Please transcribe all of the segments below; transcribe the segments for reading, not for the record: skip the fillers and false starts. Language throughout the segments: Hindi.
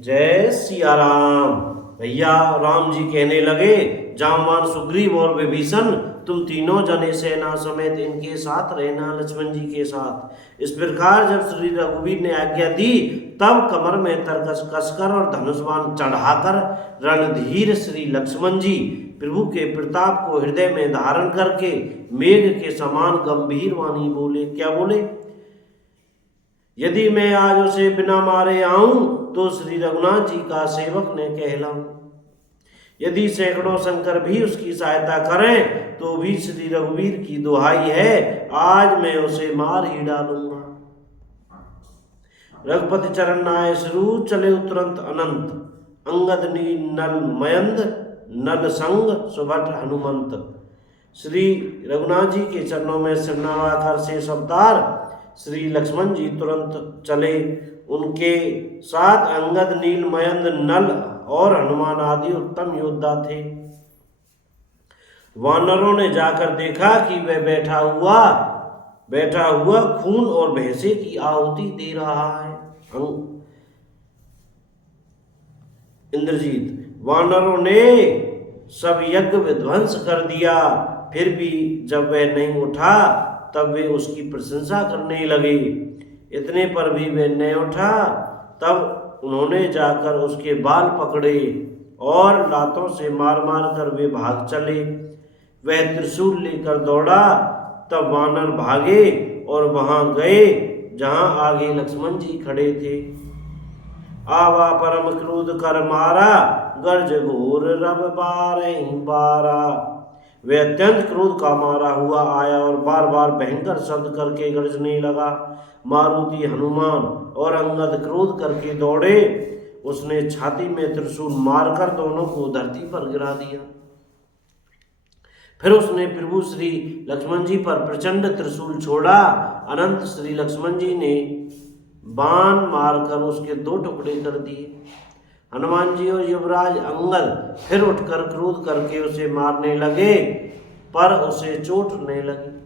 जय सिया राम। भैया राम जी कहने लगे, जामवान सुग्रीव और विभीषण, तुम तीनों जने सेना समेत इनके साथ रहना लक्ष्मण जी के साथ। इस प्रकार जब श्री रघुवीर ने आज्ञा दी, तब कमर में तरकस कसकर और धनुष्बाण चढ़ाकर रणधीर श्री लक्ष्मण जी प्रभु के प्रताप को हृदय में धारण करके मेघ के समान गंभीर वाणी बोले। क्या बोले? यदि मैं आज उसे बिना मारे आऊं तो श्री रघुनाथ जी का सेवक ने कहलाऊं। यदि सैकड़ों शंकर भी उसकी सहायता करें तो भी श्री रघुवीर की दुहाई है, आज मैं उसे मार ही डालूंगा। रघुपति चरण नाय शुरू चले तुरंत अनंत, अंगद नी नल मयंद नल संग सुभट हनुमंत। श्री रघुनाथ जी के चरणों में सिर नवाकर शेष अवतार श्री लक्ष्मण जी तुरंत चले। उनके साथ अंगद नील मयंद नल और हनुमान आदि उत्तम योद्धा थे। वानरों ने जाकर देखा कि वह बैठा हुआ खून और भैंसे की आहुति दे रहा है। इंद्रजीत, वानरों ने सब यज्ञ विध्वंस कर दिया, फिर भी जब वह नहीं उठा तब वे उसकी प्रशंसा करने लगे। इतने पर भी वह नहीं उठा, तब उन्होंने जाकर उसके बाल पकड़े और लातों से मार मार कर वे भाग चले। वह त्रिशूल लेकर दौड़ा, तब वानर भागे और वहां गए जहां आगे लक्ष्मण जी खड़े थे। आवा परम क्रोध कर मारा, गर्ज घोर रब बारा। वे अत्यंत क्रोध का मारा हुआ आया और बार बार भयंकर शब्द करके गर्जने लगा। मारुति, हनुमान और अंगद क्रोध करके दौड़े। उसने छाती में त्रिशूल मारकर दोनों को धरती पर गिरा दिया। फिर उसने प्रभु श्री लक्ष्मण जी पर प्रचंड त्रिशूल छोड़ा। अनंत श्री लक्ष्मण जी ने बाण मारकर उसके दो टुकड़े कर दिए। हनुमान जी और युवराज अंगद फिर उठकर क्रोध करके उसे मारने लगे, पर उसे चोट नहीं लगी।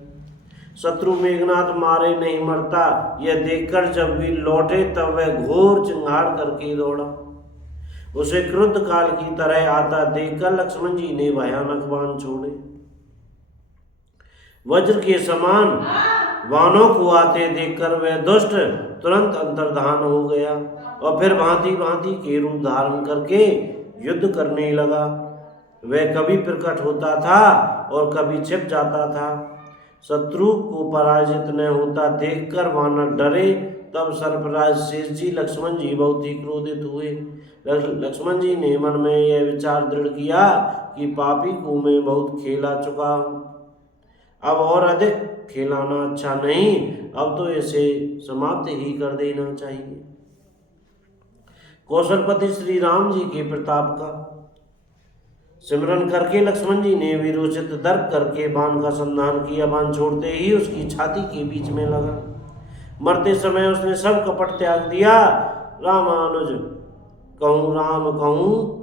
शत्रु मेघनाथ मारे नहीं मरता, यह देखकर जब वीर लौटे तब वह घोर चिंगाड़ करके दौड़ा। उसे क्रुद्ध काल की तरह आता देखकर लक्ष्मण जी ने भयानक बाण छोड़े। वज्र के समान वानों को आते देखकर वह दुष्ट तुरंत अंतर्धान हो गया और फिर भांति भांति के रूप धारण करके युद्ध करने लगा। वह कभी प्रकट होता था और कभी छिप जाता था। शत्रु को पराजित न होता देखकर वानर डरे। तब सर्पराज शेष जी लक्ष्मण जी बहुत ही क्रोधित हुए। लक्ष्मण जी ने मन में यह विचार दृढ़ किया कि पापी को मैं बहुत खेला चुका हूँ, अब और अधिक खेलाना अच्छा नहीं, अब तो इसे समाप्त ही कर देना चाहिए। कौशलपति श्री राम जी के प्रताप का सिमरन करके लक्ष्मण जी ने वीरोचित दर्प करके बाण का संधान किया। बाण छोड़ते ही उसकी छाती के बीच में लगा। मरते समय उसने सब कपट त्याग दिया। रामानुज कहूँ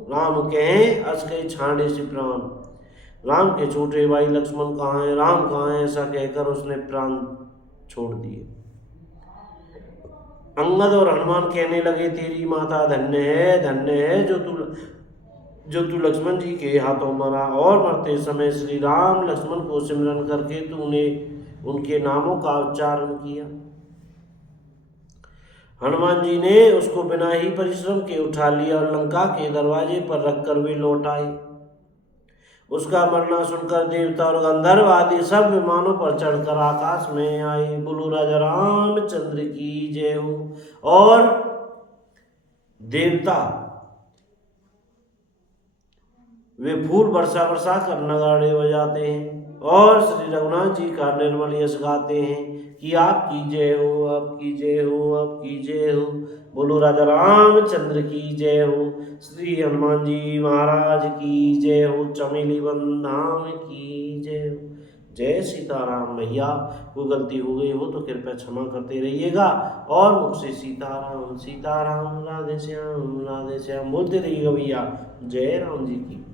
राम कहें अस कहे छांडे से प्राण। राम के छोटे भाई लक्ष्मण कहाँ हैं, राम कहाँ हैं, ऐसा कहकर उसने प्राण छोड़ दिए। अंगद और हनुमान कहने लगे, तेरी माता धन्य है जो तू लक्ष्मण जी के हाथों मरा, और मरते समय श्री राम लक्ष्मण को सिमरन करके तूने उनके नामों का उच्चारण किया। हनुमान जी ने उसको बिना ही परिश्रम के उठा लिया और लंका के दरवाजे पर रखकर वे लौट आए। उसका मरना सुनकर देवता और गंधर्व आदि सब विमानों पर चढ़कर आकाश में आए। बोलो राजा रामचंद्र की जय हो। और देवता वे फूल वर्षा कर नगाड़े बजाते हैं और श्री रघुनाथ जी का निर्मल यश गाते हैं कि आपकी जय हो, आपकी जय हो, आपकी जय हो। बोलो राजा रामचंद्र की जय हो। श्री हनुमान जी महाराज की जय हो। चमेली वन धाम की जय हो। जय सीताराम। भैया कोई गलती हो गई हो तो कृपया क्षमा करते रहिएगा और मुझसे सीताराम सीताराम राधे श्याम बोलते रहिएगा भैया। जय राम जी की।